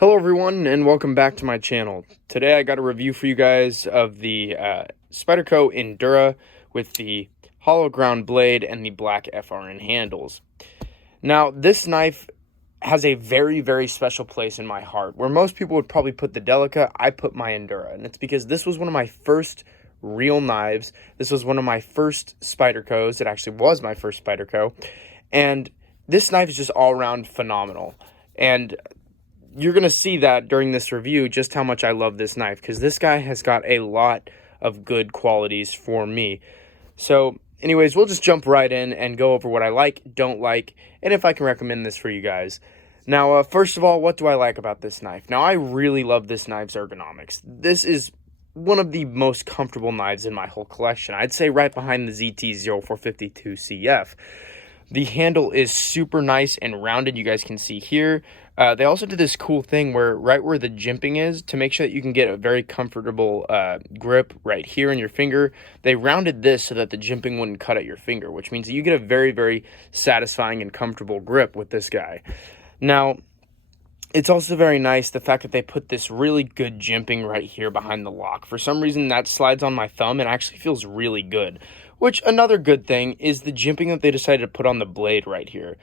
Hello everyone and welcome back to my channel. Today I got a review for you guys of the Spyderco Endura with the hollow ground blade and the black FRN handles. Now this knife has a very special place in my heart. Where most people would probably put the Delica, I put my Endura, and it's because this was one of my first real knives. This was one of my first Spydercos. It actually was my first Spyderco, and this knife is just all around phenomenal. And you're going to see that during this review just how much I love this knife, because this guy has got a lot of good qualities for me. So anyways, we'll just jump right in and go over what I like, don't like, and if I can recommend this for you guys. Now, first of all, what do I like about this knife? Now, I really love this knife's ergonomics. This is one of the most comfortable knives in my whole collection. I'd say right behind the ZT-0452CF. The handle is super nice and rounded, you guys can see here. They also did this cool thing where right where the jimping is, to make sure that you can get a very comfortable grip right here in your finger, they rounded this so that the jimping wouldn't cut at your finger, which means that you get a very satisfying and comfortable grip with this guy. Now, it's also very nice the fact that they put this really good jimping right here behind the lock. For some reason, that slides on my thumb and actually feels really good. Which, another good thing is the jimping that they decided to put on the blade right here.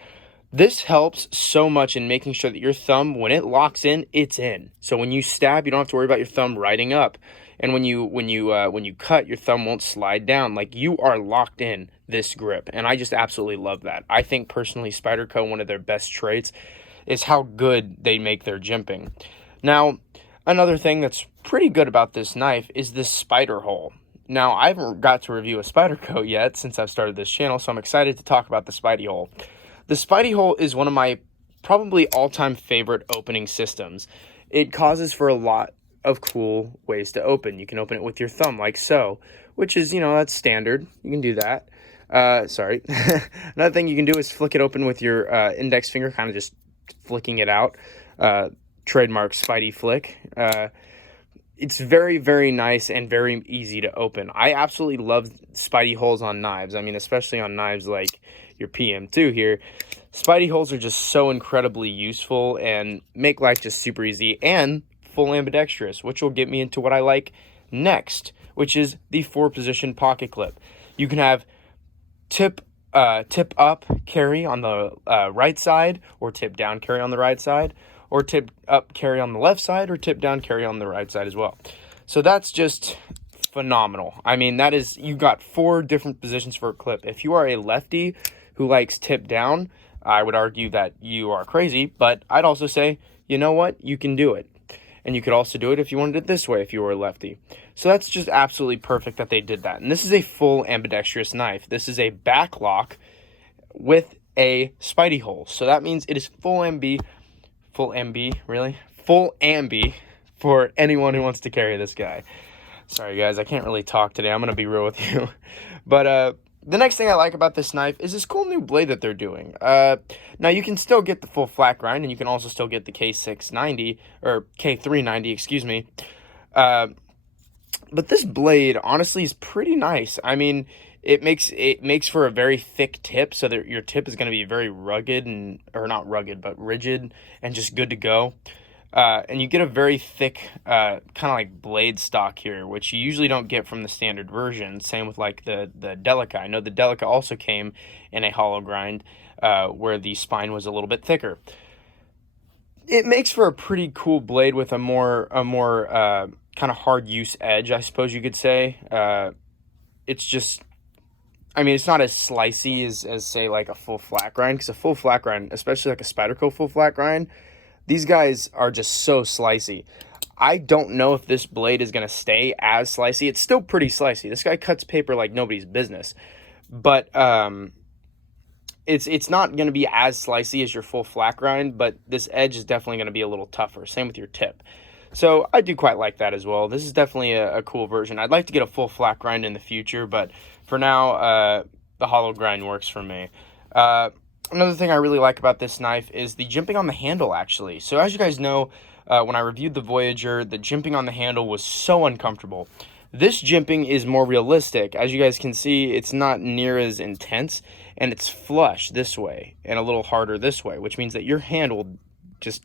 This helps so much in making sure that your thumb, when it locks in, it's in. So when you stab, you don't have to worry about your thumb riding up. And when you cut, your thumb won't slide down. Like, you are locked in this grip. And I just absolutely love that. I think, personally, Spyderco, one of their best traits is how good they make their jimping. Now, another thing that's pretty good about this knife is this spider hole. Now, I haven't got to review a Spyderco yet since I've started this channel, so I'm excited to talk about the Spidey hole. The Spidey hole is one of my probably all-time favorite opening systems. It causes for a lot of cool ways to open. You can open it with your thumb, like so, which is, that's standard. You can do that. Sorry. Another thing you can do is flick it open with your index finger, kind of just flicking it out. Trademark Spidey flick. It's very nice and very easy to open. I absolutely love Spidey holes on knives. I mean, especially on knives like your PM2 here. Spidey holes are just so incredibly useful and make life just super easy and full ambidextrous, which will get me into what I like next, which is the 4-position pocket clip. You can have tip up carry on the right side, or tip down carry on the right side, or tip up carry on the left side, or tip down carry on the right side as well. So that's just phenomenal. I mean, that is, you got 4 different positions for a clip. If you are a lefty who likes tip down, I would argue that you are crazy, but I'd also say, you know what, you can do it. And you could also do it if you wanted it this way if you were a lefty. So that's just absolutely perfect that they did that. And this is a full ambidextrous knife. This is a back lock with a Spidey hole. So that means it is full ambi for anyone who wants to carry this guy. Sorry guys, I can't really talk today. I'm going to be real with you. But the next thing I like about this knife is this cool new blade that they're doing. Now, you can still get the full flat grind, and you can also still get the K690, or K390, excuse me. But this blade, honestly, is pretty nice. I mean, it makes for a very thick tip, so that your tip is going to be very rugged, or not rugged, but rigid, and just good to go. And you get a very thick, kind of like blade stock here, which you usually don't get from the standard version. Same with like the Delica. I know the Delica also came in a hollow grind, where the spine was a little bit thicker. It makes for a pretty cool blade with a more kind of hard use edge, I suppose you could say. It's just, I mean, it's not as slicey as say like a full flat grind, because a full flat grind, especially like a Spyderco full flat grind, these guys are just so slicey. I don't know if this blade is going to stay as slicey. It's still pretty slicey. This guy cuts paper like nobody's business. But it's not going to be as slicey as your full flat grind, but this edge is definitely going to be a little tougher. Same with your tip. So I do quite like that as well. This is definitely a cool version. I'd like to get a full flat grind in the future, but for now, the hollow grind works for me. Another thing I really like about this knife is the jimping on the handle, actually. So as you guys know, when I reviewed the Voyager, the jimping on the handle was so uncomfortable. This jimping is more realistic. As you guys can see, it's not near as intense, and it's flush this way and a little harder this way, which means that your hand will just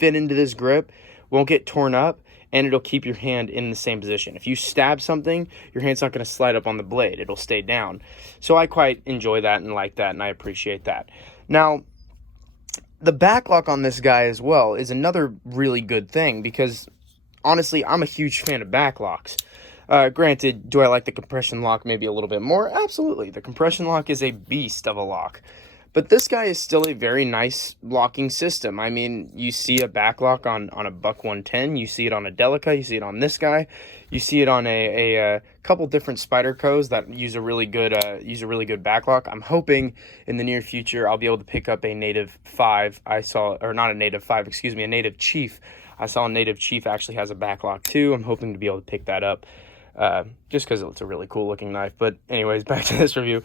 fit into this grip, won't get torn up, and it'll keep your hand in the same position. If you stab something, your hand's not going to slide up on the blade. It'll stay down. So I quite enjoy that and like that, and I appreciate that. Now, the back lock on this guy as well is another really good thing, because honestly, I'm a huge fan of back locks. Granted, do I like the compression lock maybe a little bit more? Absolutely. The compression lock is a beast of a lock. But this guy is still a very nice locking system. I mean, you see a back lock on a Buck 110. You see it on a Delica. You see it on this guy. You see it on a couple different Spydercos that use a really good back lock. I'm hoping in the near future I'll be able to pick up a Native 5. Or not a Native 5, excuse me, a Native Chief. I saw a Native Chief actually has a back lock too. I'm hoping to be able to pick that up. Just because it's a really cool looking knife. But anyways, back to this review.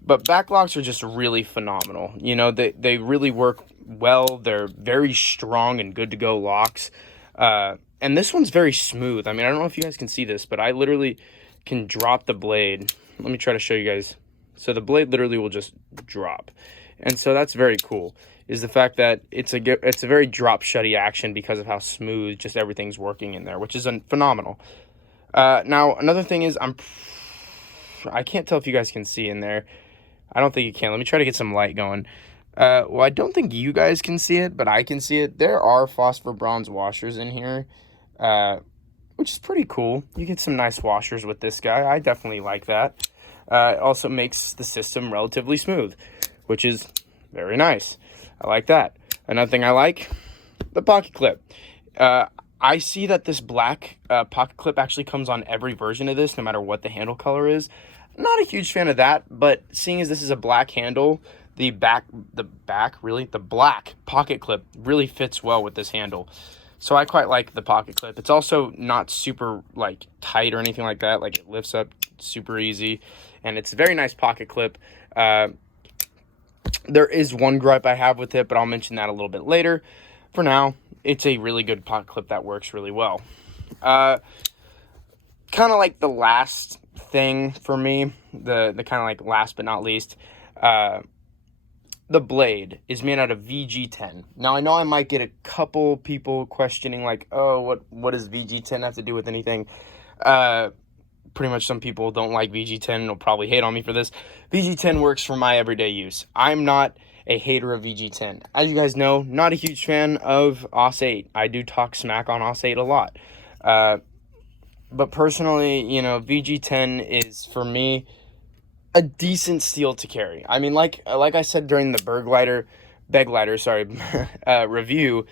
But backlocks are just really phenomenal. You know, they really work well. They're very strong and good to go locks. And this one's very smooth. I mean, I don't know if you guys can see this, but I literally can drop the blade. Let me try to show you guys. So the blade literally will just drop. And so that's very cool, is the fact that it's a very drop shutty action because of how smooth just everything's working in there, which is phenomenal. Now, another thing is, I can't tell if you guys can see in there. I don't think you can. Let me try to get some light going. Well, I don't think you guys can see it, but I can see it. There are phosphor bronze washers in here, which is pretty cool. You get some nice washers with this guy. I definitely like that. It also makes the system relatively smooth, which is very nice. I like that. Another thing I like, the pocket clip. I see that this black pocket clip actually comes on every version of this, no matter what the handle color is. Not a huge fan of that, but seeing as this is a black handle, the black pocket clip really fits well with this handle. So I quite like the pocket clip. It's also not super like tight or anything like that. Like, it lifts up super easy, and it's a very nice pocket clip. There is one gripe I have with it, but I'll mention that a little bit later. For now, it's a really good pocket clip that works really well. Kind of like the last thing for me, the kind of like last but not least, the blade is made out of VG10. Now, I know I might get a couple people questioning like, oh, what does VG10 have to do with anything? Pretty much some people don't like VG10 and will probably hate on me for this. VG10 works for my everyday use. I'm not a hater of VG10. As you guys know, not a huge fan of AUS 8. I do talk smack on AUS 8 a lot. But personally, you know, VG10 is, for me, a decent steel to carry. I mean, like I said during the Beglighter review,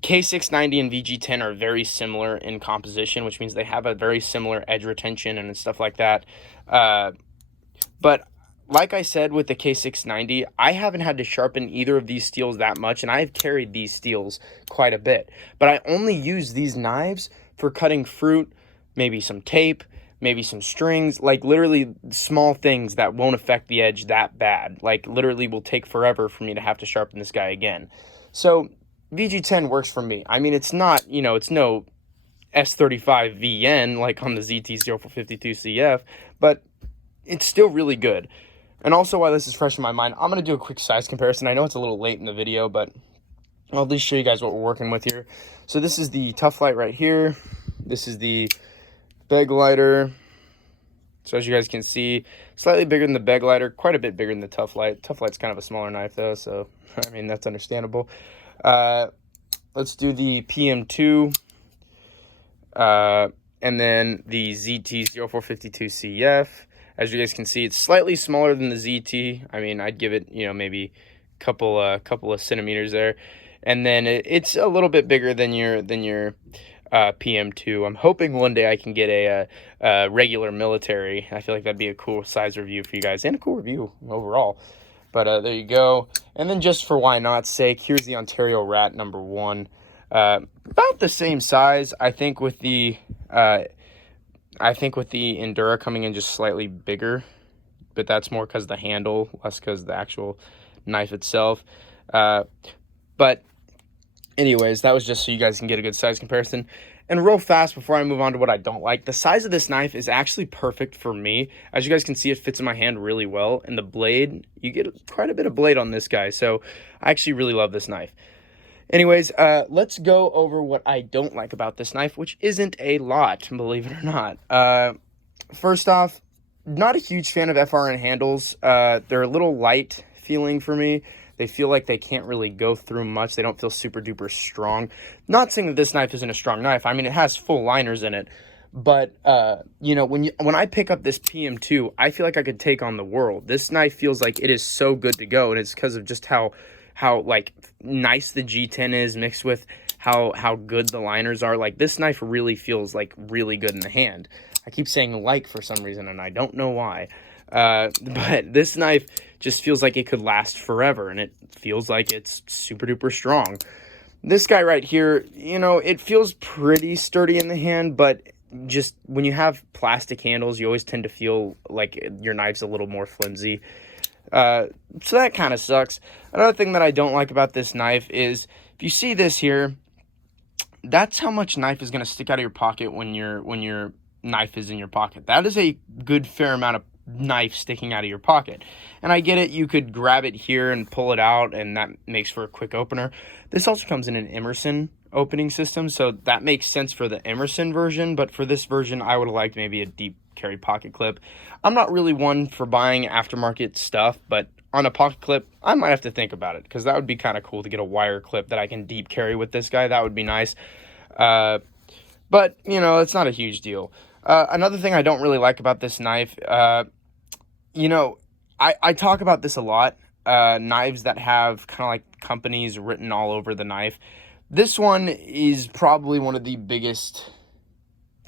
K690 and VG10 are very similar in composition, which means they have a very similar edge retention and stuff like that. But like I said with the K690, I haven't had to sharpen either of these steels that much, and I've carried these steels quite a bit. But I only use these knives for cutting fruit, maybe some tape, maybe some strings, like literally small things that won't affect the edge that bad. Like, literally will take forever for me to have to sharpen this guy again. So VG10 works for me. I mean, it's not, you know, it's no S35 VN like on the ZT-0452CF, but it's still really good. And also, while this is fresh in my mind, I'm going to do a quick size comparison. I know it's a little late in the video, but I'll at least show you guys what we're working with here. So this is the Tough Light right here. This is the Beglighter. So as you guys can see, slightly bigger than the Beglighter, quite a bit bigger than the Tough Light. Tough Light's kind of a smaller knife though, so I mean, that's understandable. Let's do the PM2, and then the ZT-0452CF. As you guys can see, it's slightly smaller than the ZT. I mean, I'd give it, you know, maybe a couple of centimeters there. And then it's a little bit bigger than your PM2. I'm hoping one day I can get a regular military. I feel like that'd be a cool size review for you guys, and a cool review overall. But there you go. And then just for why not's sake, here's the Ontario Rat number 1. About the same size, I think, with the Endura coming in just slightly bigger, but that's more because the handle, less because the actual knife itself. But anyways, that was just so you guys can get a good size comparison. And real fast, before I move on to what I don't like, the size of this knife is actually perfect for me. As you guys can see, it fits in my hand really well. And the blade, you get quite a bit of blade on this guy. So I actually really love this knife. Anyways, let's go over what I don't like about this knife, which isn't a lot, believe it or not. First off, not a huge fan of FRN handles. They're a little light feeling for me. They feel like they can't really go through much. They don't feel super duper strong. Not saying that this knife isn't a strong knife. I mean, it has full liners in it. But, you know, when I pick up this PM2, I feel like I could take on the world. This knife feels like it is so good to go, and it's because of just how like nice the G10 is mixed with how good the liners are. Like, this knife really feels like really good in the hand. I keep saying like for some reason, and I don't know why. But this knife just feels like it could last forever, and it feels like it's super duper strong. This guy right here, you know, it feels pretty sturdy in the hand, but just when you have plastic handles, you always tend to feel like your knife's a little more flimsy. So that kind of sucks. Another thing that I don't like about this knife is, if you see this here, that's how much knife is going to stick out of your pocket when your knife is in your pocket. That is a good fair amount of knife sticking out of your pocket. And I get it, you could grab it here and pull it out, and that makes for a quick opener. This also comes in an Emerson opening system, so that makes sense for the Emerson version, but for this version, I would have liked maybe a deep carry pocket clip. I'm not really one for buying aftermarket stuff, but on a pocket clip, I might have to think about it, because that would be kind of cool to get a wire clip that I can deep carry with this guy. That would be nice. But, you know, it's not a huge deal. Another thing I don't really like about this knife, you know, I talk about this a lot, knives that have kind of like companies written all over the knife. This one is probably one of the biggest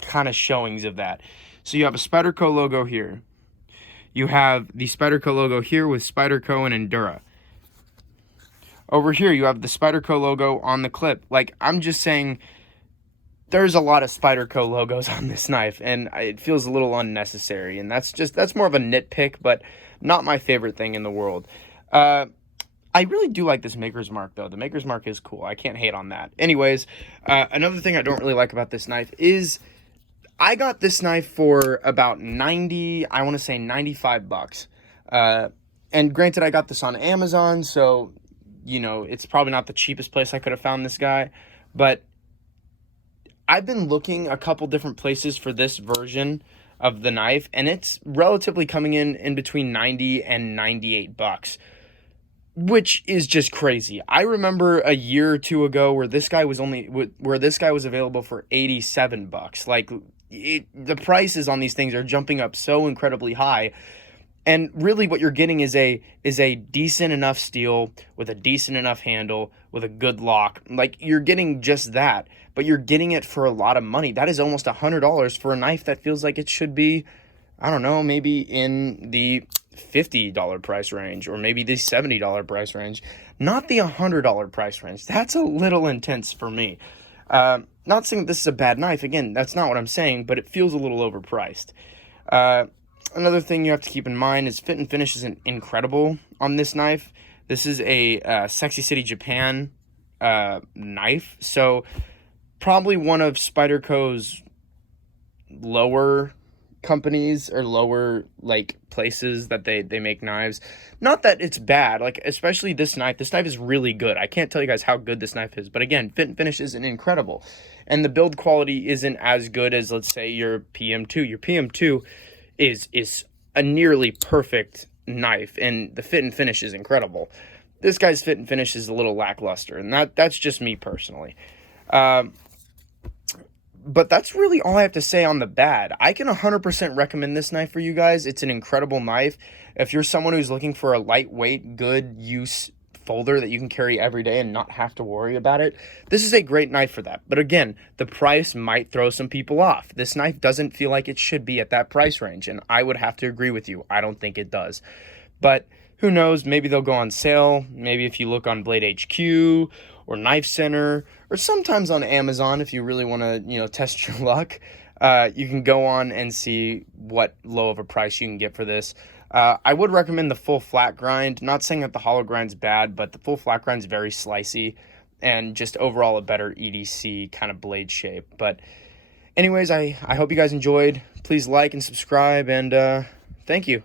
kind of showings of that. So you have a Spyderco logo here. You have the Spyderco logo here with Spyderco and Endura. Over here, you have the Spyderco logo on the clip. Like, I'm just saying, there's a lot of Spyderco logos on this knife, and it feels a little unnecessary. And that's more of a nitpick, but not my favorite thing in the world. I really do like this Maker's Mark, though. The Maker's Mark is cool. I can't hate on that. Anyways, another thing I don't really like about this knife is I got this knife for about I want to say 95 bucks. And granted, I got this on Amazon, so, you know, it's probably not the cheapest place I could have found this guy. But I've been looking a couple different places for this version of the knife, and it's relatively coming in between 90 and 98 bucks. Which is just crazy. I remember a year or two ago where this guy was available for 87 bucks. Like, the prices on these things are jumping up so incredibly high. And really what you're getting is a decent enough steel with a decent enough handle with a good lock. Like, you're getting just that, but you're getting it for a lot of money. That is almost $100 for a knife that feels like it should be, I don't know, maybe in the $50 price range, or maybe the $70 price range, not the $100 price range. That's a little intense for me. Not saying this is a bad knife. Again, that's not what I'm saying, but it feels a little overpriced. Another thing you have to keep in mind is fit and finish isn't incredible on this knife. This is a Sexy City Japan knife, so probably one of Spyderco's lower companies or lower like places that they make knives. Not that it's bad, like especially this knife is really good. I can't tell you guys how good this knife is, but again, fit and finish isn't incredible, and the build quality isn't as good as, let's say, your PM2 is a nearly perfect knife, and the fit and finish is incredible. This guy's fit and finish is a little lackluster, and that's just me personally. But that's really all I have to say on the bad. I can 100% recommend this knife for you guys. It's an incredible knife. If you're someone who's looking for a lightweight, good use folder that you can carry every day and not have to worry about it, this is a great knife for that. But again, the price might throw some people off. This knife doesn't feel like it should be at that price range, and I would have to agree with you. I don't think it does. But who knows? Maybe they'll go on sale. Maybe if you look on Blade HQ or Knife Center, or sometimes on Amazon, if you really want to, you know, test your luck, you can go on and see what low of a price you can get for this. I would recommend the full flat grind. Not saying that the hollow grind's bad, but the full flat grind's very slicey and just overall a better EDC kind of blade shape. But anyways, I hope you guys enjoyed. Please like and subscribe, and thank you.